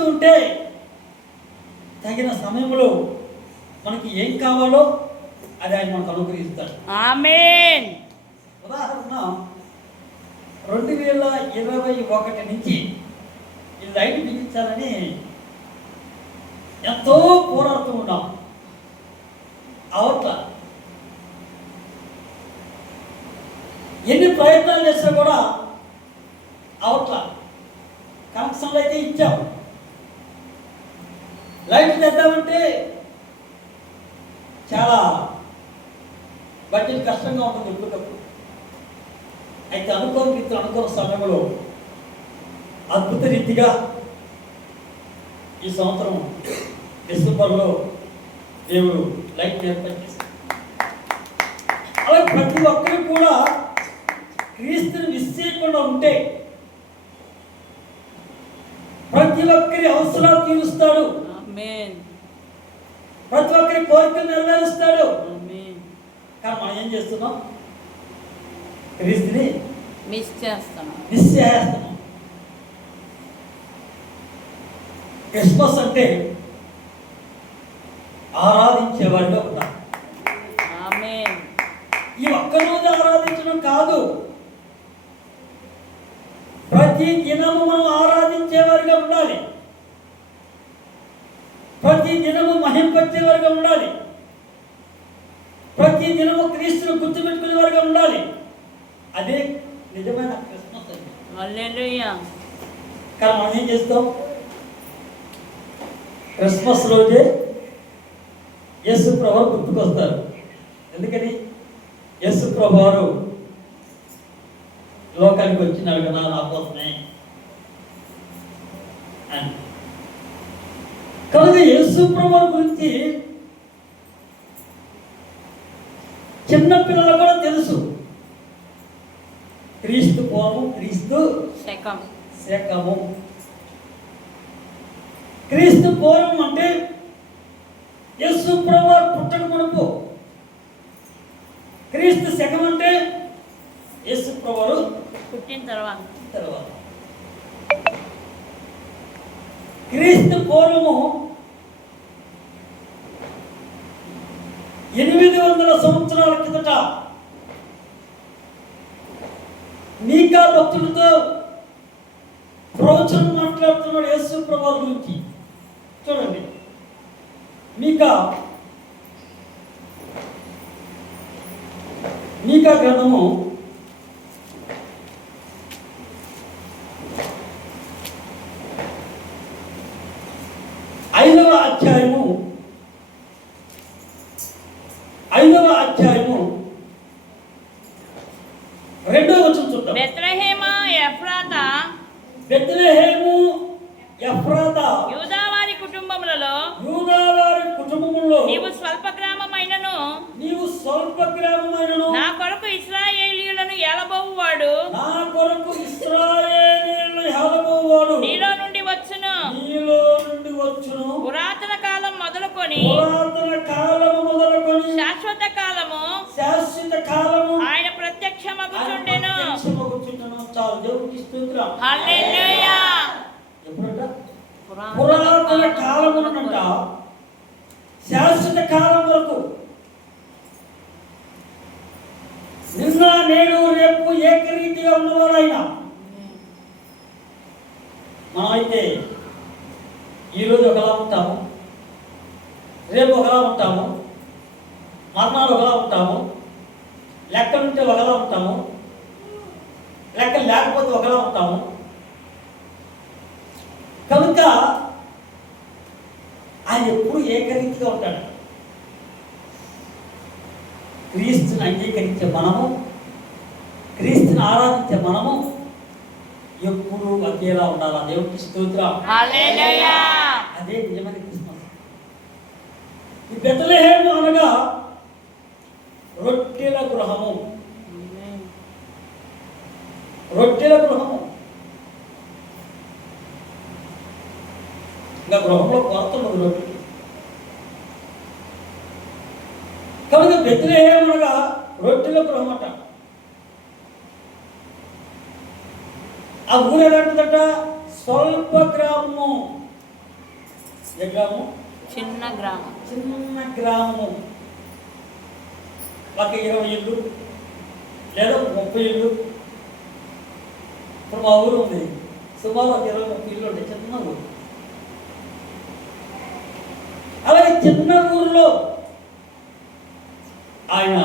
ఆరాధిస్తూ ఉంటే తగిన సమయంలో మనకి ఏం కావాలో అది ఆయన మనకు అనుగ్రహిస్తాడు. ఆమేన్. ఉదాహరణ 2021 నుంచి ఈ లైట్ బిగించాలని ఎంతో పోరాడుతూ ఉన్నాం. అవట్ల ఎన్ని ప్రయత్నాలు చేసినా కూడా అవట్ల. కనెక్షన్లు అయితే ఇచ్చాం, లైట్ తెద్దామంటే చాలా బడ్జెట్ కష్టంగా ఉంటుంది ఎప్పటికప్పుడు. అయితే అనుకోని రీతిలో అనుకోని సమయంలో అద్భుత రీతిగా ఈ సంవత్సరం డిసెంబర్లో దేవుడు లైట్ ఏర్పాటు చేశారు. అలాగే ప్రతి ఒక్కరికి కూడా క్రీస్తుని మిస్ చేయకుండా ఉంటే ప్రతి ఒక్కరి అవసరాలు తీరుస్తాడు. ఆమేన్. ప్రతి ఒక్కరి కోరికలు నెరవేరుస్తాడు. ఆమేన్. కానీ మనం ఏం చేస్తున్నాం? క్రీస్తుని మిస్ చేస్తున్నాం. క్రిస్మస్ అంటే ఆరాధించేవాడిగా ఉంటాం. ఆమేన్. ఈ ఒక్కరోజు ఆరాధించడం కాదు, ప్రతి దినము మనం ఆరాధించేవారిగా ఉండాలి. ప్రతి దినము మహింపరిచేవారిగా ఉండాలి. ప్రతి దినము క్రీస్తును గుర్తుపెట్టుకునేవారిగా ఉండాలి. అదే నిజమైన క్రిస్మస్ అండి. హల్లెలూయా. కానీ మనం ఏం చేస్తాం? క్రిస్మస్ రోజే యేసు ప్రభువు గుర్తుకొస్తారు. ఎందుకని? యేసు ప్రభువారు లోకానికి వచ్చినాడు కదా నా కోసమే అని. కనుక యేసు ప్రభువు గురించి చిన్న పిల్లలు కూడా తెలుసు. క్రీస్తు పూర్వం, క్రీస్తు శకము. క్రీస్తు పూర్వం అంటే యేసు ప్రభువు పుట్టక మునుపు. క్రీస్తు శకం అంటే యేసు ప్రభువు పుట్టిన తర్వాత. క్రీస్తు పూర్వము 800 సంవత్సరాల కిందట మీకా భక్తులతో ప్రవచనం మాట్లాడుతున్నాడు యేసు ప్రభువు గురించి. చూడండి, మీకా గ్రంథము 5వ అధ్యాయము 2వ వచనం చూద్దాం. బెత్లెహేము ఎఫ్రాతా యూదావారి కుటుంబములలో నీవు స్వల్ప గ్రామమైనను నా కొరకు ఇశ్రాయేలీయులను ఏలబోవువాడు నీలో నుండి వచ్చును. పురాతన కాలం మొదలుకొని శాశ్వత కాలము ఆయన ప్రత్యక్షమగుచుండెను. హల్లెలూయా. పురాతన కాలమునంట శాశ్వత కాలం వరకు, నిన్న నేడు రేపు ఏకరీతిగా ఉన్నవారు ఆయన. మనమైతే ఈరోజు ఒకలా ఉంటాము, రేపు ఒకలా ఉంటాము, మర్నాడు ఒకలా ఉంటాము, లెక్కలుంటే ఒకలా ఉంటాము, లెక్క లేకపోతే ఒకలా ఉంటాము. కనుక ఆయన ఎప్పుడు ఏకరీతిగా ఉంటాడు. క్రీస్తుని అంగీకరించే మనము, క్రీస్తుని ఆరాధించే మనము ఎప్పుడు ఒకేలా ఉండాలి. దేవునికి స్తోత్రం. హల్లెలూయా. అదే నిజమైన క్రిస్మస్. ఈ బెత్లెహేము అనగా రొట్టెల గృహము. ఇంకా గృహంలో కొరత ఉన్నది రొట్టెకి. కనుక బెత్లెహేము అనగా రొట్టెల గృహం అంట. ఆ ఊరు ఎలాంటిదట? స్వల్ప గ్రామము. ఏ గ్రామం? చిన్న గ్రామం. చిన్న గ్రామము. ఒక 20 ఇళ్ళు లేదా 30 ఇళ్ళు. ఇప్పుడు మా ఊరు ఉంది, సుమారు ఒక 20-30 ఇళ్ళు ఉంటాయి. చిన్న ఊరు. అలాగే చిన్న ఊరిలో ఆయన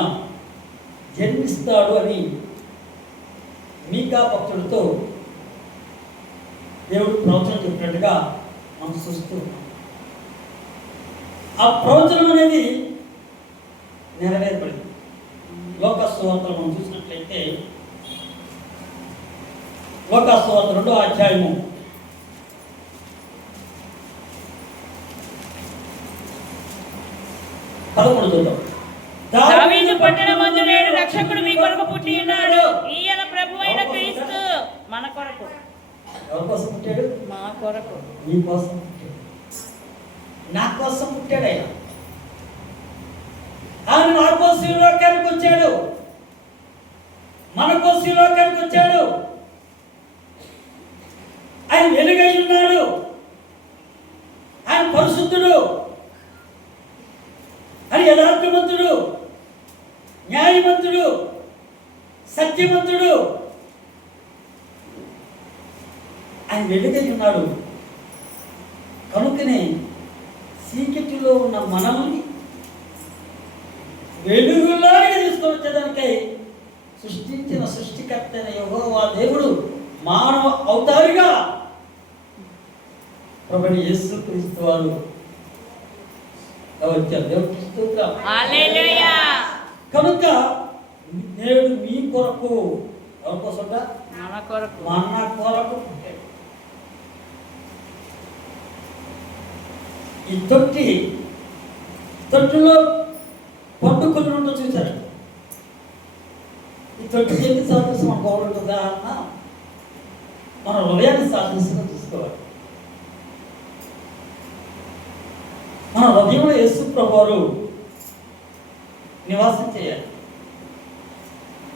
జన్మిస్తాడు అని మీకా భక్తుడితో దేవుడు ప్రవచనం చెప్పినట్టుగా మనం చూస్తూ ఉన్నాం. ఆ ప్రవచనం అనేది నెరవేర్పడింది. లోకాసు వార్తలు మనం చూసినట్లయితే లోకాసు వార్త 2వ అధ్యాయము 11 చూద్దాం. దావీదు పట్టణమందు నేడు రక్షకుడు మీ కొరకు పుట్టి ఉన్నాడు. ఈయన ప్రభువైన క్రీస్తు మన కొరకు. ఎవరి కోసం పుట్టాడు? మా కొరకు. నీ కోసం పుట్టాడు, నా కోసం పుట్టాడు. ఆయన నా కోసం ఈ లోకానికి వచ్చాడు, మన కోసం ఈ లోకానికి వచ్చాడు. ఆయన వెలుగై ఉన్నాడు, ఆయన పరిశుద్ధుడు, ఆయన యథార్థవంతుడు, న్యాయవంతుడు, సత్యవంతుడు. ఆయన వెలుగై ఉన్నాడు. కనుకనే చీకటిలో ఉన్న మనల్ని వెలుగులోకి తీసుకొని వచ్చేదానికై సృష్టించిన సృష్టికర్త అయిన యెహోవా దేవుడు మానవ అవతారిగా ప్రభువైన యేసుక్రీస్తు వారు వచ్చారు. దేవుడికి స్తోత్రం. హల్లెలూయా. కనుక నేడు మీ కొరకు, ఎవరి కోసం? మన కొరకు. మన కొరకు పుట్టాడు. ఈ తొట్టిలో పండుకొని ఉంటూ చూశారు. ఈ తొట్టి ఎన్ని సాధిస్తాం? మన గౌరవ ఉదాహరణ మన హృదయాన్ని సాధిస్తున్నా చూసుకోవాలి. మన హృదయంలో యేసు ప్రభువారు నివాసం చేయాలి.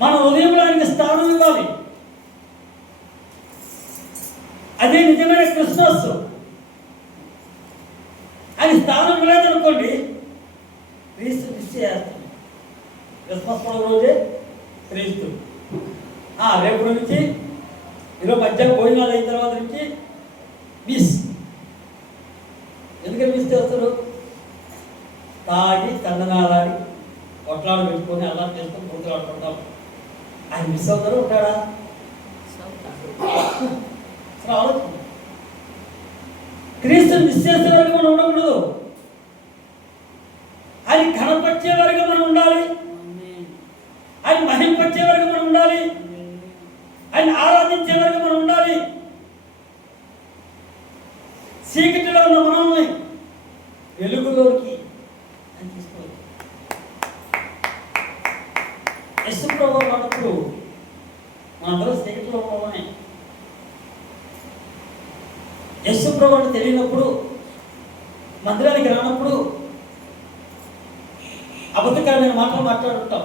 మన హృదయంలో ఆయనకి స్థానం ఇవ్వాలి. అదే నిజమైన క్రిస్మస్. ఆయన స్థానం లేదనుకోండి, క్రీస్తు నిశ్చయార్థం. క్రిస్మస్ పండుగ రోజే క్రీస్తు. రేపు నుంచి ఈరోజు మధ్యాహ్నం భోజనాలు అయిన తర్వాత నుంచి మిస్. ఎందుకని మిస్ చేస్తారు? తాగి తందనాలాడి కొట్లాడు పెట్టుకొని అలా చేసుకొని పూర్తిగా ఆడుకుంటాం. ఆయన మిస్ అవుతారు, ఉంటాడా? ఆలోచన. క్రీస్తు మిస్ చేసే వరకు మనం ఉండకూడదు. ఆయన కనపరిచే వరకు మనం ఉండాలి. ఆయన మహింపరిచే వరకు మనం ఉండాలి. ఆయన ఆరాధించే వరకు మనం ఉండాలి. చీకటిలో ఉన్న మనల్ని వెలుగులోకి ఆయన తీసుకోవాలి. యేసు ప్రభువు అన్నప్పుడు మనందరూ చీకటిలో ఉన్నామని, యేసు ప్రభువు అంటే తెలియనప్పుడు, మందిరానికి రానప్పుడు అబద్ధకరమైన మాటలు మాట్లాడుకుంటాం,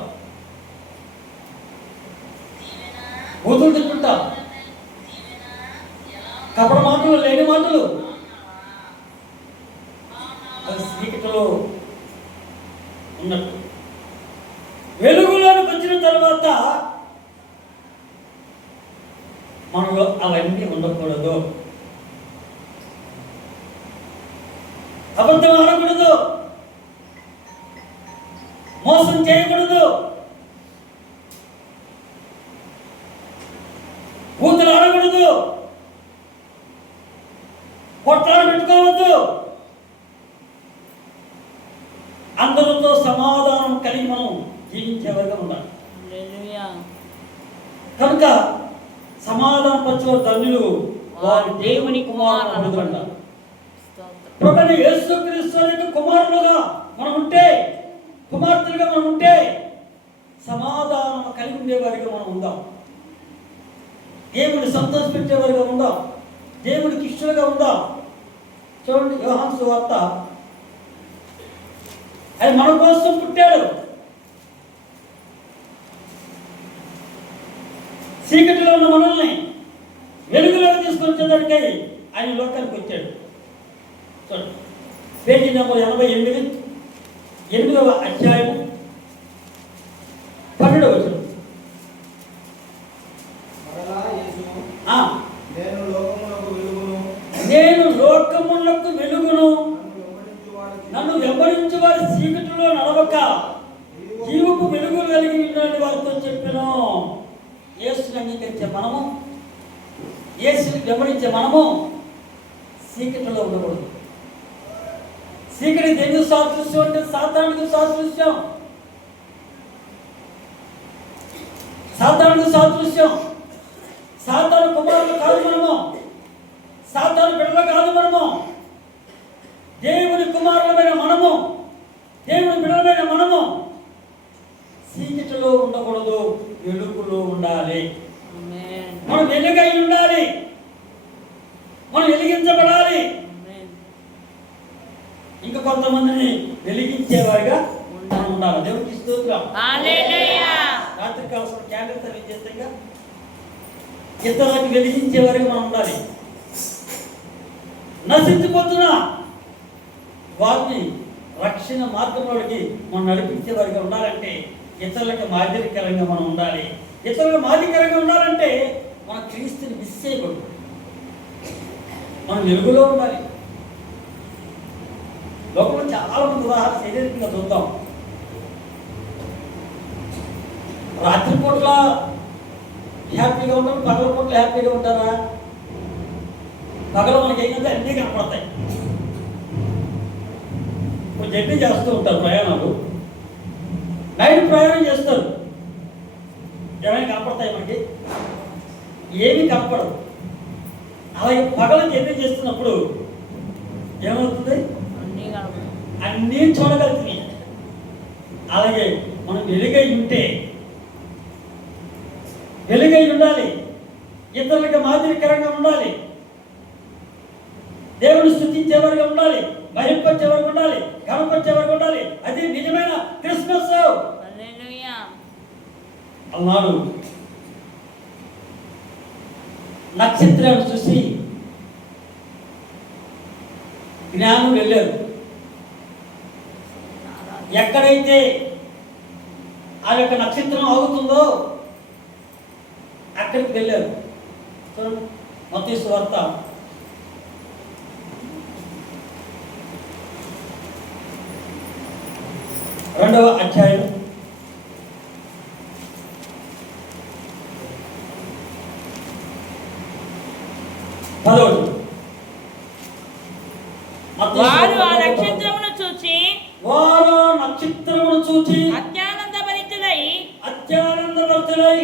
బూతులు తిట్టుకుంటాం, కపట మాటలు, లేని మాటలు. అది చీకటిలో ఉన్నట్టు. వెలుగులోకి వచ్చిన తర్వాత మనలో అవన్నీ ఉండకూడదు. అబద్ధం ఆడకూడదు, మోసం చేయకూడదు, బూతులు ఆడకూడదు, కొట్లాడు పెట్టుకోవద్దు. అందరితో సమాధానం కలిగి మనం జీవించే వరకు ఉండాలి. కనుక సమాధాన పరచువారు ధన్యులు, వారు దేవుని కుమారులు అంటారు. ప్రభువైన యేసుక్రీస్తు యొక్క కుమారులుగా మనం ఉంటే, కుమార్తెలుగా మనం ఉంటే సమాధానం కలిగి ఉండేవారిగా మనం ఉందాం. దేవుడిని సంతోషపెట్టేవారిగా ఉందాం. దేవుడికి ఇష్టలుగా ఉందాం. చూడండి, యోహాను సువార్త. ఆయన మన కోసం పుట్టాడు. చీకటిలో ఉన్న మనల్ని వెలుగులోకి తీసుకొచ్చేదానికై ఆయన లోకానికి వచ్చాడు. చూడండి, పేజీ నెంబర్ 88, 8వ అధ్యాయం 12వ వచనం. మరలా యేసు, ఆ, నేను లోకమునకు వెలుగును, నేను లోకమునకు వెలుగును, నన్ను వెంబడించు వారికి నన్ను వెంబడించు వారి చీకటిలో నడవక జీవపు వెలుగు కలిగి ఉన్నాడు వారితో చెప్పాను. యేసుని అంగీకరించే మనము, యేసుని వెంబడించే మనము చీకటిలో ఉండకూడదు. చీకటి దేనికి సాదృశ్యం అంటే సాతానుడికి సాదృశ్యం. సాతానుడికి సాదృశ్యం. సాతాను కుమారులు కాదు మనము, సాతాను బిడ్డలు కాదు మనము. దేవుని కుమారులమైన మనము, దేవుని బిడ్డలమైన మనము చీకటిలో ఉండకూడదు, వెలుగులో ఉండాలి. మనం వెలుగై ఉండాలి, మనం వెలిగించబడాలి. ఇంకా కొంతమందిని వెలిగించేవారిగా మనం ఉండాలి. దేవునికి స్తోత్రం. రాత్రి కాలం క్యాండిల్ సర్వీస్ చేస్తాగా ఇతరులకు వెలిగించేవారిగా మనం ఉండాలి. నశించిపోతున్నా వారిని రక్షణ మార్గంలోకి మనం నడిపించేవారిగా ఉండాలంటే ఇతరులకు మాదిరికరంగా మనం ఉండాలి. ఇతరులకు మాదిరికరంగా ఉండాలంటే మన క్రీస్తుని మిస్ చేయకూడదు. మనం వెలుగులో ఉండాలి. లోకంలో చాలా మంది ఉదాహరణ శరీరంగా చూద్దాం. రాత్రిపూట్ల హ్యాపీగా ఉంటారు, పగల పూట్ల హ్యాపీగా ఉంటారా? పగల మనకి ఏంటంటే అన్నీ కనపడతాయి. ఇప్పుడు జర్నీ చేస్తూ ఉంటారు, ప్రయాణాలు నైట్ ప్రయాణం చేస్తారు, ఏమైనా కనపడతాయి మనకి? ఏమి కనపడదు. అలాగే పగల జర్నీ చేస్తున్నప్పుడు ఏమవుతుంది? అన్నీ చూడగలుగుతున్నాయి. అలాగే మనం వెలుగై ఉంటే, వెలుగై ఉండాలి, ఇతరులకు మాదిరికరంగా ఉండాలి, దేవుని స్తుతించేవారుగా ఉండాలి, మహింపరిచేవారుగా ఉండాలి, కనపరిచేవారుగా ఉండాలి. అది నిజమైన క్రిస్మస్ అన్నాడు. నక్షత్రాలు చూసి జ్ఞానం వెళ్ళారు. ఎక్కడైతే ఆ యొక్క నక్షత్రం ఆగుతుందో అక్కడికి వెళ్ళారు. మత్తయి సువార్త 2వ అధ్యాయం 10వ వచనం. వారు ఆ నక్షత్రమును చూచి అత్యానందభరితులై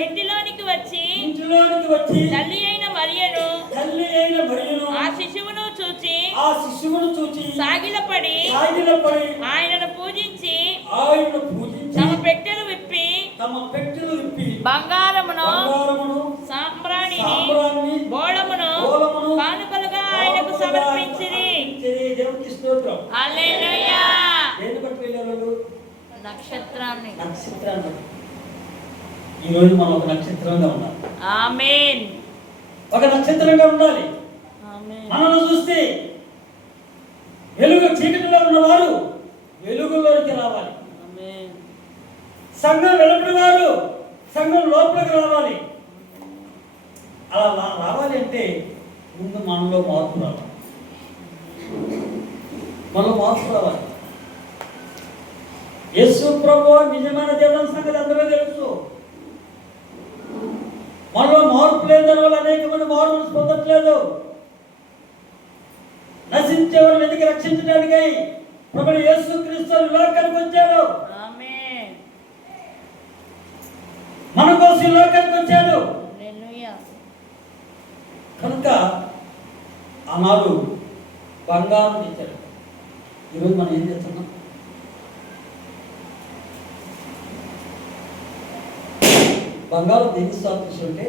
ఇంటిలోనికి వచ్చి తల్లి అయిన మరియను ఆ శిశువును చూచి సాగిలపడి ఆయనను పూజించి తమ పెట్టెలు విప్పి బంగారమును సాంబ్రాణిని బోళమును కానుకలుగా ఆయనకు సమర్పించిరి. హల్లెలూయా. నక్షత్రాన్ని ఈరోజు మనం ఒక నక్షత్రంగా ఉండాలి. ఆమేన్. ఒక నక్షత్రంగా ఉండాలి. మనల్ని చూస్తే వెలుగు చీకటిలో ఉన్నవారు వెలుగులోకి రావాలి. సంఘం వెలుపడి వారు సంఘం లోపలికి రావాలి. అలా రావాలి అంటే ముందు మనలో మార్పు రావాలి. మనలో మార్పు రావాలి. యేసు ప్రభువు నిజమైన దేవుని సంగతి అందరూ తెలుసు. మనలో మార్పు లేదని వాళ్ళు అనేక మంది మార్పులు పొందట్లేదు. నశించేవారు వెతికి రక్షించడానికి ప్రభువు యేసు క్రీస్తు లోకానికి వచ్చాడు. మన కోసం లోకానికి వచ్చాడు. కనుక ఆనాడు బంగారం తెచ్చాడు. ఈరోజు మనం ఏం చేస్తున్నాం? బంగారం దేనికి సాదృశ్యం అంటే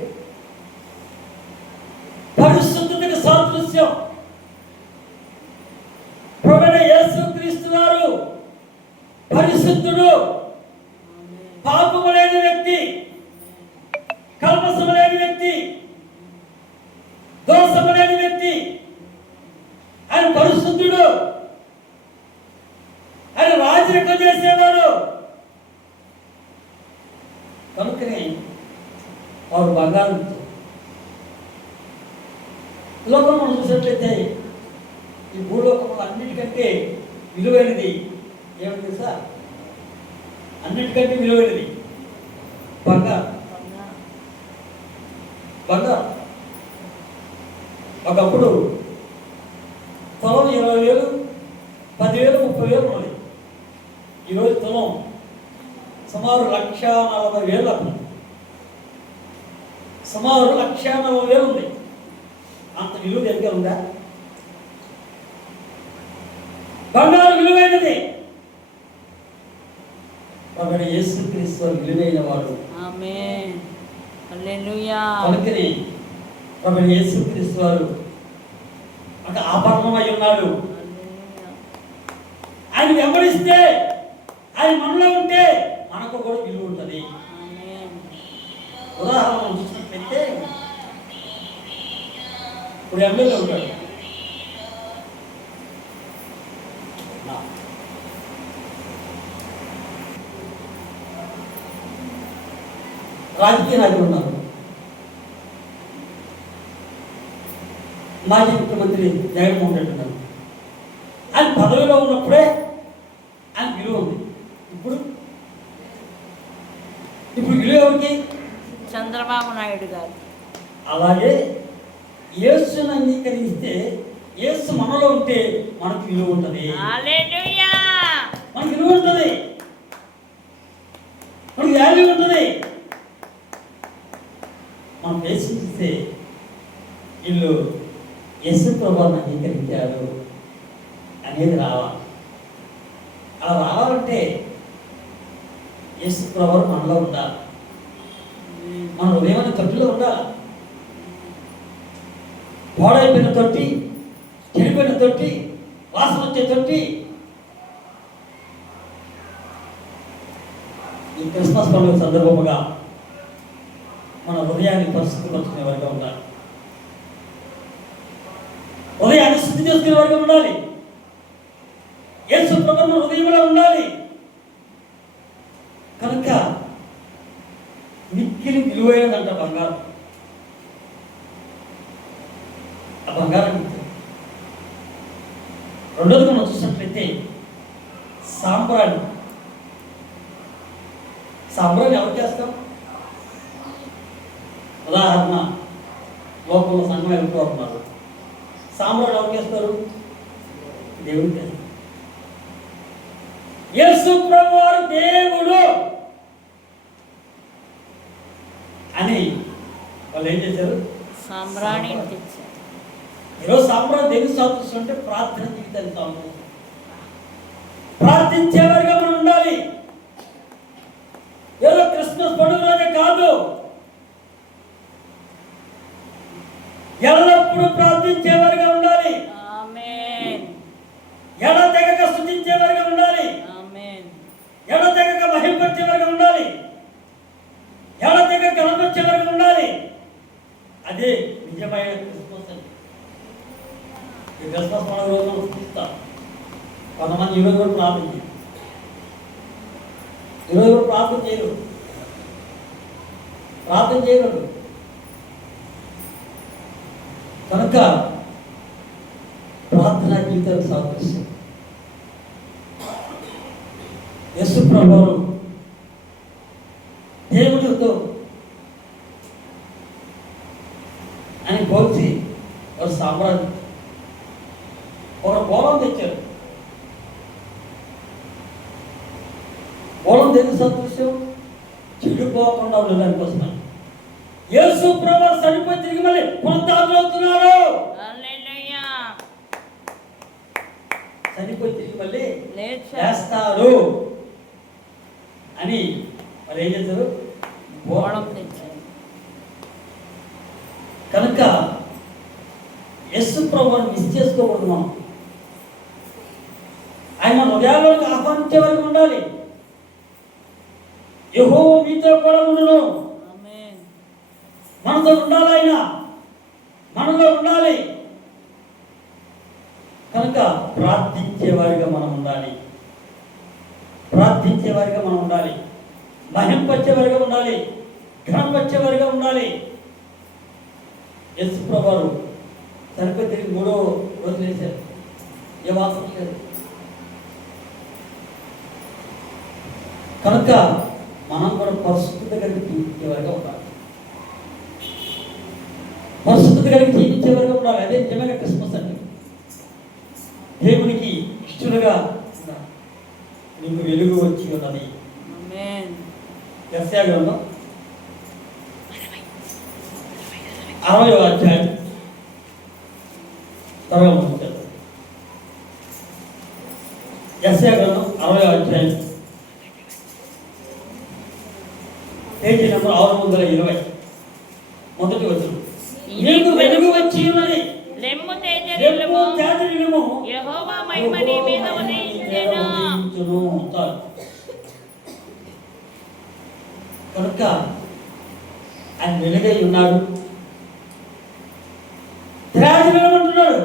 పరిశుద్ధతకు సాదృశ్యం. ప్రభువైన యేసుక్రీస్తు వారు పరిశుద్ధుడు, పాపము లేని వ్యక్తి, కల్మషము లేని వ్యక్తి, దోషము లేని వ్యక్తి. ఆయన పరిశుద్ధుడు. ఆవిడ బంగారం ఇచ్చారు. లోకంలో మనం చూసినట్లయితే ఈ భూలోకంలో అన్నిటికంటే విలువైనది ఏమిటి తెలుసా? అన్నిటికంటే విలువైనది బంగారం. బంగారం ఒకప్పుడు తులం 20,000, 10,000, 30,000 ఉన్నది. ఈరోజు తులం సుమారు 1,40,000. సుమారు 1,40,000 ఉంది. అంత విలువ దగ్గర ఉందా? బంగారు విలువైనది. కాబట్టి యేసుక్రీస్తు విలువైన వాడు. ఆమేన్. హల్లెలూయా. అందుకని కాబట్టి యేసుక్రీస్తు వారు అంటే ఆభరణమై ఉన్నాడు. ఆయన వెంబడిస్తే, ఆయన మనలో ఉంటే మనకు కూడా విలువ ఉంటుంది. ఉదాహరణ చూసినట్లయితే ఇప్పుడు ఎమ్మెల్యే ఉంటాడు. రాజకీయ నాయకులు ఉన్నారు. మాజీ ముఖ్యమంత్రి జగన్మోహన్ రెడ్డి ఉన్నారు. ఆయన పదవిలో ఉన్నప్పుడే ఆయన విలువ ఉంది. ఇప్పుడు విలువ ఎవరికి? చంద్రబాబు నాయుడు గారు. అలాగే యేసును అంగీకరిస్తే, యేసు మనలో ఉంటే మనకు విలువ ఉంటుంది. హల్లెలూయా. మనకు విలువ ఉంటుంది, మనకు వాల్యూ ఉంటుంది. మనం వేసిస్తే వీళ్ళు యేసు ప్రభువుని అంగీకరించారు అనేది రావాలి. అలా రావాలంటే యేసు ప్రభువు మనలో ఉండాలి. మన హృదయమైన తొట్టిలో ఉండాలి. పాడైపోయిన తొట్టి, చెడిపోయిన తొట్టి, వాసన వచ్చే తొట్టి. ఈ క్రిస్మస్ పండుగ సందర్భముగా మన హృదయాన్ని పరిశుద్ధపరుచుకునే వారిగా ఉండాలి. హృదయాన్ని శుద్ధి చేసుకునే వారిగా ఉండాలి. యేసు ప్రభువు హృదయంలో ఉండాలి. కనుక మిక్కిలి విలువైనదంట బంగారం. ఆ బంగారం రెండోది మనం చూసినట్లయితే సాంబ్రాణి. సాంబ్రాణి ఎవరు చేస్తాం? ఉదాహరణ, లోకంలో సంఘం వెళ్ళిపోతున్నారు. సాంబ్రాణి ఎవరు చేస్తారు? దేవుడికి చేస్తారు. యేసు ప్రభువు దేవుడు అని వాళ్ళు ఏం చేశారు? సాంబ్రాణి తెచ్చారు. ఈరోజు సాంబ్రాణి దేవుని సాదృశ్యం అంటే ప్రార్థన జీవితాన్ని సాంబ్రాణి. ప్రార్థించేవారిగా మనం ఉండాలి. ఏదో క్రిస్మస్ పండుగ రోజే కాదు, ఎల్లప్పుడూ ప్రార్థించేవారిగా ఉండాలి. ఆమేన్. ఎడతెగక స్తుతించేవారిగా ఉండాలి. ఆమేన్. ఎడతెగక మహిమపరిచేవారిగా ఉండాలి. ఎడతెగక కనపరిచేవారిగా ఉండాలి. అదే నిజమైన క్రిస్మస్ అని. ఈ క్రిస్మస్ పండుగ రోజు మనం స్తుతిస్తాం. కొంతమంది ఈరోజు కూడా ప్రార్థన చేయరు. ఈరోజు కూడా ప్రార్థన చేయరు. కనుక ప్రార్థనా జీవితానికి సాదృశ్యం యేసు ప్రభువు దేవుడితో అని పోల్చి ఒక సామ్రాజ్యం, ఒక బోళం తెచ్చారు. బోళం దేనికి సాదృశ్యం? చెడిపోకుండా ఉండడానికి వస్తున్నాడు. యేసు ప్రభువు చనిపోయి తిరిగి మళ్ళీ పునరుద్ధరణవుతున్నాడు. హల్లెలూయా. చనిపోయి తిరిగి మళ్ళీ లేచారు చేస్తారు అని మరి ఏం చేస్తారు? బోళం తెచ్చారు. కనుక యేసు ప్రభువుని మిస్ చేసుకోకూడదు. మనం ఆయన మన హృదయాల్లోకి ఆహ్వానించే వరకు ఉండాలి. యెహోవా మీతో కూడా ఉండును. ఆమేన్. మనతో ఉండాలి, ఆయన మనలో ఉండాలి. కనుక ప్రార్థించేవారిగా మనం ఉండాలి. మహింపరిచేవారిగా ఉండాలి. ఘనపరిచేవారిగా ఉండాలి. యేసు ప్రభువారు చనిపోయి తిరిగి 3వ రోజు లేచారు. ఏ వాసన లేదు. కనుక మనం కూడా పరిశుద్ధత కలిగి జీవించేవారిగా ఉండాలి. పరిశుద్ధత కలిగి జీవించేవారిగా ఉండాలి. అదే నిజమైన క్రిస్మస్ అండి. దేవునికి ఇష్టలుగా ఉండాలి. నీకు వెలుగు వచ్చి ఉన్నది. యెషయా గ్రంథం 60వ అధ్యాయం త్వరగా ముగించారు. యెషయా గ్రంథం 60వ అధ్యాయం పేజీ నెంబర్ 620 మొదటి వచనం. నీకు వెలుగు వచ్చి ఉన్నది. లెమ్ము తేజరిల్లుము. తేజరిల్లుము. యెహోవా మహిమ నీ మీద ఉదయించెను. కనుక ఆయన వెలుగై ఉన్నాడు. తేజరిల్లుమంటున్నాడు.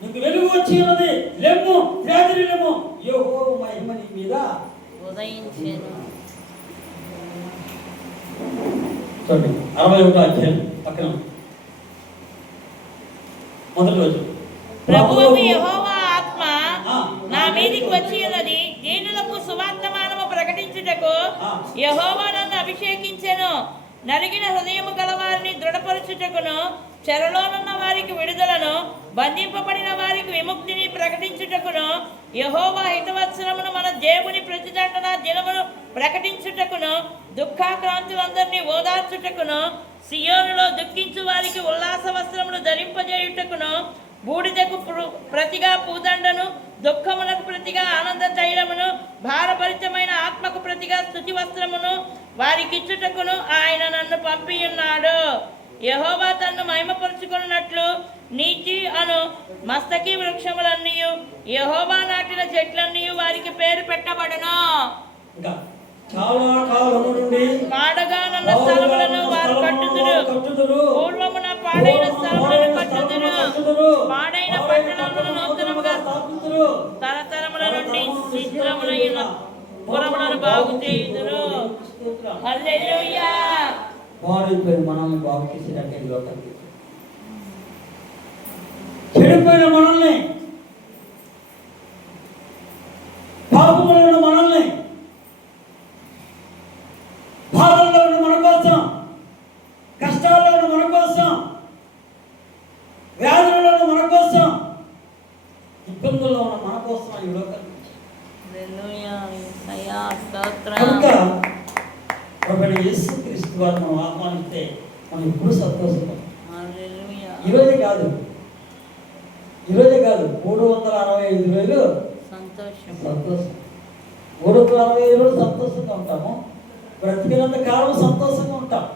నీకు వెలుగు వచ్చి ఉన్నది. లెమ్ము తేజరిల్లుము. యెహోవా మహిమ నీ మీద ఉదయించెను. చూడండి 61వ అధ్యాయం పక్కన మొదటి రోజు. ప్రభువు యెహోవా ఆత్మ నా మీదికి వచ్చి ఉన్నది. దీనులకు సువార్తమానము ప్రకటించుటకు యెహోవా నన్ను అభిషేకించెను. నలిగిన హృదయము గల వారిని దృఢపరచుటకును, చెరలోనున్న వారికి విడుదలను, బంధింపబడిన వారికి విముక్తిని ప్రకటించుటకును, యెహోవా హితవత్సరమును మన దేవుని ప్రతిదండన దినమును ప్రకటించుటకును, దుఃఖాక్రాంతులందరినీ ఓదార్చుటకును, సియోనులో దుఃఖించు వారికి ఉల్లాస వస్త్రమును ధరింపజేయుటకును, బూడిదకు ప్రతిగా పూదండను, దుఃఖమునకు ప్రతిగా ఆనంద తైలమును, భారభరితమైన ఆత్మకు ప్రతిగా స్తుతి వస్త్రమును వారికిచ్చుటకును ఆయన నన్ను పంపియున్నాడు. యెహోవా తన్ను మహిమపరుచుకున్నట్లు నీతి అను మస్తకి వృక్షములన్నీ, యెహోవా నాటిన చెట్లన్నీ వారికి పేరు పెట్టబడును. చాలా కాలము నుండి పాడగానున్న స్థలములను వారు కట్టుదురు. పూర్వమున పాడైన స్థలములను కట్టుదురు. పాడైన పట్టణములను నూతనముగా తరతరముల నుండి శిథిలములైన పురములను బాగు చేయుదురు. హల్లెలూయా. పాడైపోయిన మనల్ని బాగు చేసేటట్టు లోకానికి, చెడిపోయిన మనల్ని, పాపములో ఉన్న మనల్ని, బాధల్లో ఉన్న మన కోసం, కష్టాల్లో ఉన్న మన కోసం, వ్యాధులలో ఉన్న మన కోసం, ఇబ్బందుల్లో ఉన్న మన కోసం ఈ లోకానికి. కనుక ప్రభువైన యేసుక్రీస్తు వారిని మనం ఆహ్వానిస్తే మనం ఎప్పుడు సంతోషంగా. ఈరోజే కాదు 365 రోజులు సంతోషం. 365 రోజులు సంతోషంగా ఉంటాము. బ్రతికినంత కాలం సంతోషంగా ఉంటాం.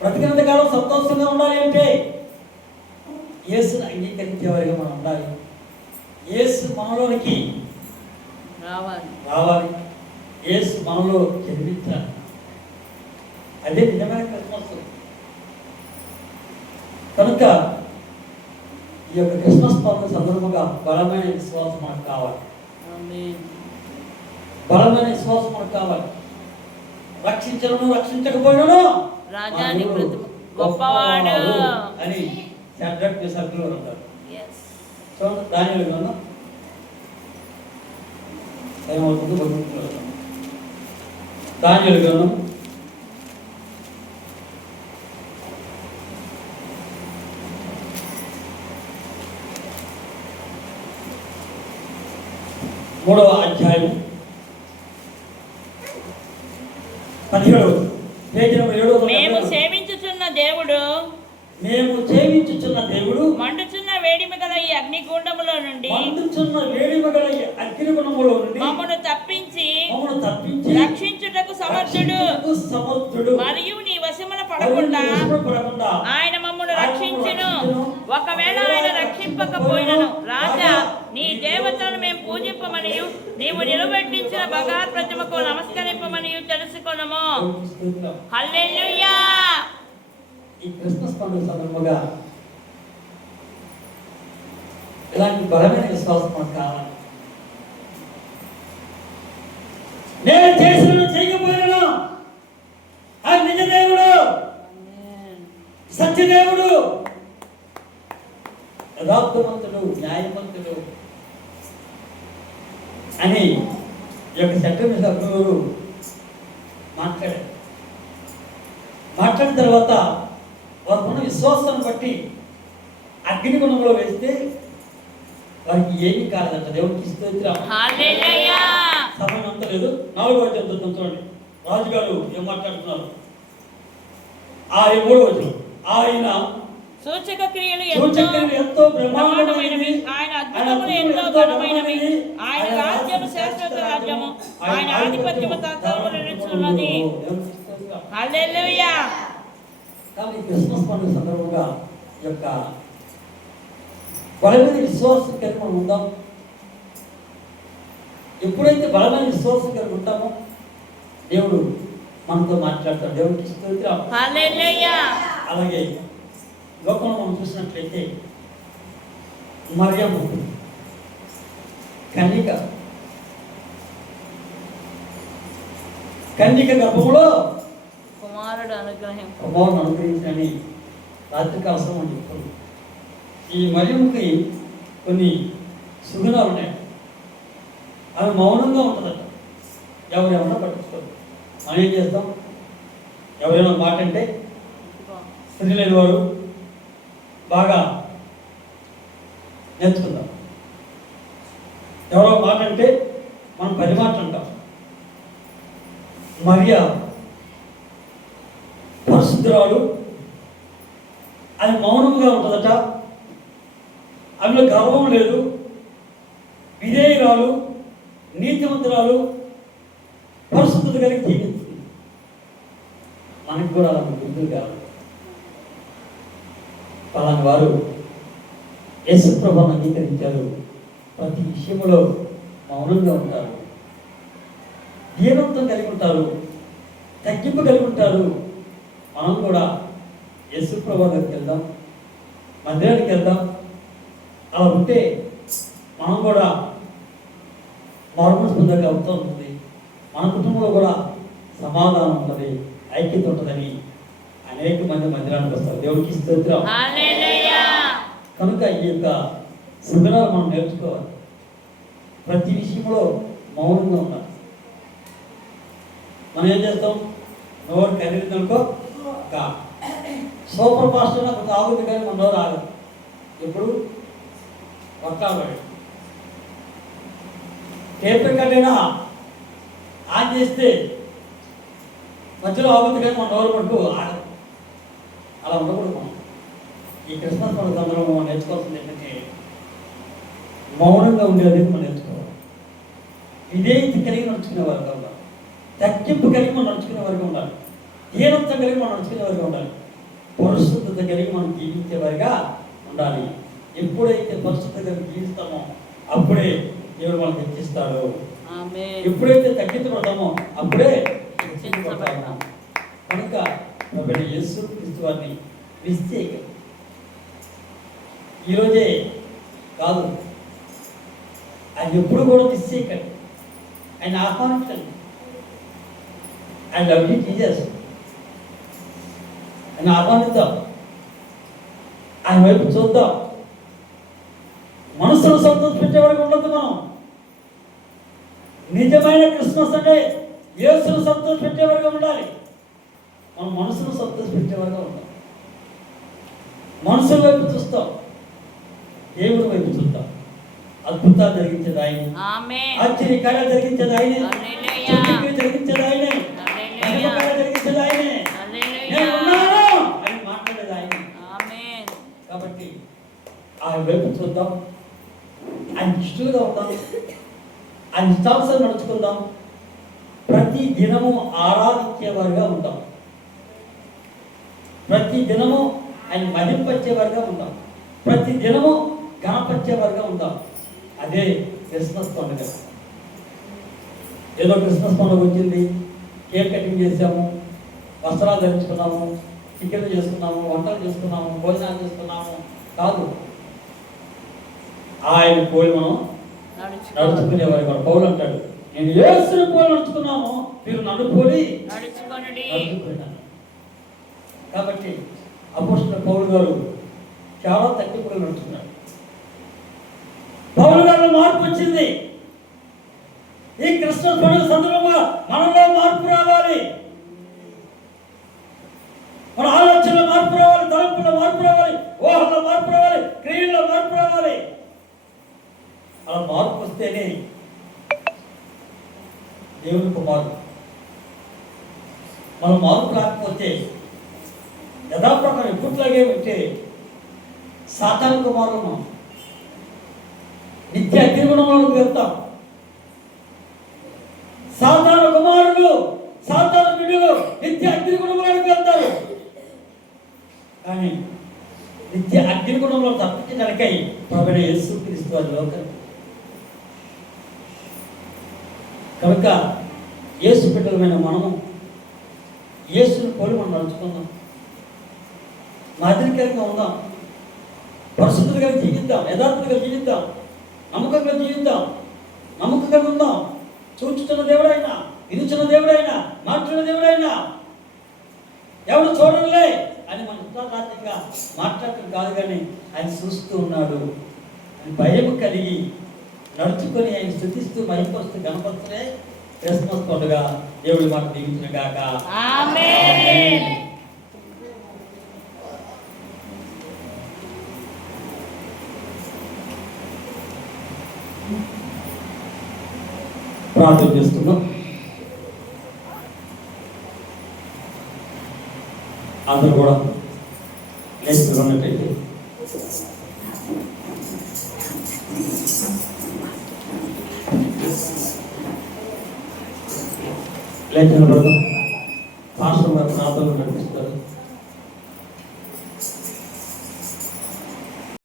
బ్రతికినంత కాలం సంతోషంగా ఉండాలి అంటే యేసుని అంగీకరించేవారిగా మనం ఉండాలి. యేసు మనలోనికి రావాలి. యేసు మనలో జన్మించాలి. అదే నిజమైన క్రిస్మస్. కనుక ఈ యొక్క క్రిస్మస్ పండుగ సందర్భంగా బలమైన విశ్వాసం మనకు కావాలి. బలమైన విశ్వాసం మనకు కావాలి. రక్షించను రక్షించకపోయినను రాజాని గొప్పవాడు అని షడ్రక్ మెషకు అంటారు. చూడండి దానియేలు గ్రంథం ఏమవుతుందో భగవంతుడు. దానియేలు గ్రంథం 3వ అధ్యాయం 17వ పేజీ నెంబర్ 7. మేము సేవించుచున్న దేవుడు మండుచున్న వేడిమి గల ఈ అగ్నిగుండములో నుండి మమ్మను తప్పించి రక్షించుటకు సమర్థుడు మరియు నీ వశమున పడకుండా ఆయన మమ్మను రక్షించును. ఒకవేళ ఆయన రక్షింపకపోయినను రాజా నీ దేవతలను మేము పూజింపమనియు నీవు నిలబెట్టించిన బంగారు ప్రతిమకు నమస్కరింపమనియు తెలుసుకొనుము. హల్లెలూయా. ఈ క్రిస్మస్ పండుగ సందర్భంగా ఇలాంటి బలమైన విశ్వాసం మనకు కావాలి. నేను చేసిన చేయకపోయినా యథార్థవంతుడు, న్యాయవంతుడు అని ఈ యొక్క సెక్రటరీ సభ్యులు మాట్లాడారు. మాట్లాడిన తర్వాత వారికి విశ్వాసాన్ని బట్టి అగ్నిగుణంలో వేస్తే వారికి ఏమీ కాలేదంట. దేవుడికి స్తోత్రం. హల్లెలూయా. సమయం అంత లేదు. 4వ వచనం చూడండి. రాజుగారు ఏం మాట్లాడుతున్నారు? ఆ 3వ వచనం. ఆయన సూచక క్రియలు ఎంతో బ్రహ్మాండమైనవి, ఆయన అద్భుతములు ఎంతో ఘనమైనవి, ఆయన రాజ్యము శాశ్వత రాజ్యము, ఆయన ఆధిపత్యము తరతరములు నిలుచున్నది. హల్లెలూయా. కాబట్టి క్రిస్మస్ పండుగ సందర్భంగా ఈ యొక్క బలమైన విశ్వాసం కలిగి మనం ఉందాం. ఎప్పుడైతే బలమైన విశ్వాసం కలిగి ఉంటామో దేవుడు మనతో మాట్లాడతాడు. దేవుడికి స్తోత్రం. హల్లెలూయా. అలాగే లోకంలో మనం చూసినట్లయితే మరియమ్మ కన్యక గర్భంలో కుమారుడు అనుగ్రహించని రాత్రికాల సమయం చెప్తుంది. ఈ మరియమ్మకి కొన్ని సుగుణాలు ఉన్నాయి. ఆమె మౌనంగా ఉంటుందట. ఎవరేమన్నా పట్టించుకోరు. మనం ఏం చేస్తాం? ఎవరైనా మాట అంటే స్త్రీ లేని వారు బాగా నేర్చుకుందాం. ఎవరో మాట అంటే మనం 10 మాటలు అంటాం. మరియా పరిశుద్ధురాలు, అది మౌనంగా ఉంటుందట. ఆమెలో గర్వం లేదు, విధేయురాలు, నీతిమంతురాలు, పరిశుద్ధత కలిగి జీవిస్తుంది. మనకు కూడా అలా గుర్తులు కావాలి. పలాని వారు యేసు ప్రభువును అంగీకరించారు, ప్రతి విషయంలో మౌనంగా ఉంటారు, దీనత్వం కలిగి ఉంటారు, తగ్గింపు కలిగి ఉంటారు. మనం కూడా యేసు ప్రభువు దగ్గరికి వెళ్దాం, మందిరానికి వెళ్దాం. అలా ఉంటే మనం కూడా మారుమనసు పొందక అవుతూ ఉంటుంది. మన కుటుంబంలో కూడా సమాధానం ఉంటుంది, ఐక్యత ఉంటుందని అనేక మంది మందిరానికి వస్తారు. దేవుడికి స్తోత్రం. కనుక ఈ యొక్క సుగుణాలు మనం నేర్చుకోవాలి. ప్రతి విషయంలో మౌనంగా ఉండాలి. మనం ఏం చేస్తాం? నోరు కదిలిందనుకో ఒక సూపర్ ఫాస్ట్ నాకు తాగుతుంది, కానీ మన నోరు ఆగదు. ఎప్పుడు వర్షాలు పడి టేప్ రికార్డైనా ఆన్ చేస్తే మధ్యలో ఆగుతుంది, కానీ మన నోరు పట్టు ఆగదు. అలా ఉండకూడదు. మనం ఈ క్రిస్మస్ పండుగ సందర్భంలో మనం నేర్చుకోవాల్సింది ఏంటంటే మౌనంగా ఉండేది మనం నేర్చుకోవాలి. విధేయత కలిగి నడుచుకునే వారుగా ఉండాలి, తగ్గింపు కలిగి మనం నడుచుకునే వారుగా ఉండాలి, దీనత్వం కలిగి మనం నడుచుకునే వారుగా ఉండాలి, పరిశుద్ధత కలిగి మనం జీవించే వారిగా ఉండాలి. ఎప్పుడైతే పరిశుద్ధత కలిగి జీవిస్తామో అప్పుడే దేవుడు మనం హెచ్చిస్తాడు. ఎప్పుడైతే తగ్గించబడతామో అప్పుడే హెచ్చించబడతాము. కనుక ప్రభువైన యేసు క్రీస్తు వారిని మిస్టేక్ ఈరోజే కాదు, ఆయన ఎప్పుడు కూడా మిస్టేక్ అండి. ఆయన ఆహ్వానించండి. ఆయన లవ్ యూ జీసస్, ఆయన ఆహ్వానిద్దాం, ఆయన వైపు చూద్దాం. మనసును సంతోషపెట్టేవాడికి ఉండదు. మనం నిజమైన క్రిస్మస్ అంటే యేసును సంతోషపెట్టేవాడిగా ఉండాలి. మనం మనసును సంతోషపెట్టేవాడిగా ఉంటాం. మనసుల వైపు చూస్తాం, దేవుడి వైపు చూస్తాం. అద్భుతాలు జరిగించేది ఆయన, ఆశ్చర్యకార్యాలు జరిగించేది ఆయనే, జరిగించేది ఆయనే, జరిగించేది ఆయనే, నేను ఉన్నాను అని మాట్లాడేది ఆయనే. కాబట్టి ఆయన వైపు చూద్దాం, ఆయన ఇష్టలుగా ఉందాం, ఆయన ఇష్టానుసారం నడుచుకుందాం. ప్రతి దినము ఆరాధించేవారుగా ఉంటాం, ప్రతి దినము ఆయన మదింపచ్చేవారుగా ఉంటాం, ప్రతి దినము గణపరిచేవారుగా ఉంటాం. అదే క్రిస్మస్ పండుగ. ఏదో క్రిస్మస్ పండుగ వచ్చింది, కేక్ కటింగ్ చేసాము, వస్త్రాలు ధరించుకున్నాము, చికెన్లు చేసుకున్నాము, వంటలు చేసుకున్నాము, భోజనాలు చేసుకున్నాము కాదు. ఆయన పోలి మనం నడుచుకునేవారు. మన పౌలు అంటాడు, నేను యేసుని పోలి నడుచుకున్నాము, మీరు నన్ను పోలి నడుచుకున్నాను. కాబట్టి అపోస్తలుడైన పౌలు గారు చాలా తగ్గింపుగా నడుచుకున్నాడు. పౌలు గారిలో మార్పు వచ్చింది. ఈ క్రిస్మస్ పండుగ సందర్భంగా మనలో మార్పు రావాలి. మన ఆలోచనలో మార్పు రావాలి, తలంపులో మార్పు రావాలి, ఊహల్లో మార్పు రావాలి, క్రియల్లో మార్పు రావాలి. అలా మార్పు వస్తేనే దేవుని కుమారుడు. మనం మార్పు రాకపోతే యథాప్రకారం ఎప్పటిలాగే ఉంటే సాతాను కుమారుడు నిత్య అగ్నిగుణంలోకి వెళ్తాం. సాతాను కుమారుడు, సాతాను బిడ్డలు నిత్య అగ్నిగుణంలోకి వెళ్తారు. కానీ నిత్య అగ్నిగుణంలో తప్పించడానికై ప్రభువైన యేసుక్రీస్తు వారి లోకం. కనుక యేసు బిడ్డలమైన మనము యేసుని పోలి మనం నడుచుకుందాం, మాదిరికరంగా ఉందాం, పరిశుద్ధులుగా జీవిద్దాం, యథార్థంగా జీవిద్దాం, నమ్మకంగా జీవిద్దాం, నమ్మకంగా ఉందాం. చూచుతున్న దేవుడైనా, వినుచున్న దేవుడైనా, మాట్లాడిన దేవుడైనా ఎవడు చూడలే అని మన ఉత్తరాధికంగా మాట్లాడటం కాదు, కానీ ఆయన చూస్తూ ఉన్నాడు అని భయం కలిగి నడుచుకొని ఆయన స్తుతిస్తూ మహిమపరుస్తూ గణపరుస్తూనే క్రిస్మస్ పండుగ దేవుడి మాట దీవించిన గాక. ఆమేన్. ప్రార్థన చేస్తున్నాం. అందరూ కూడా నేర్చుకున్నట్టయితే లేచిన బ్రదర్ పాస్టర్ గారు ప్రార్థనలు నడిపిస్తారు.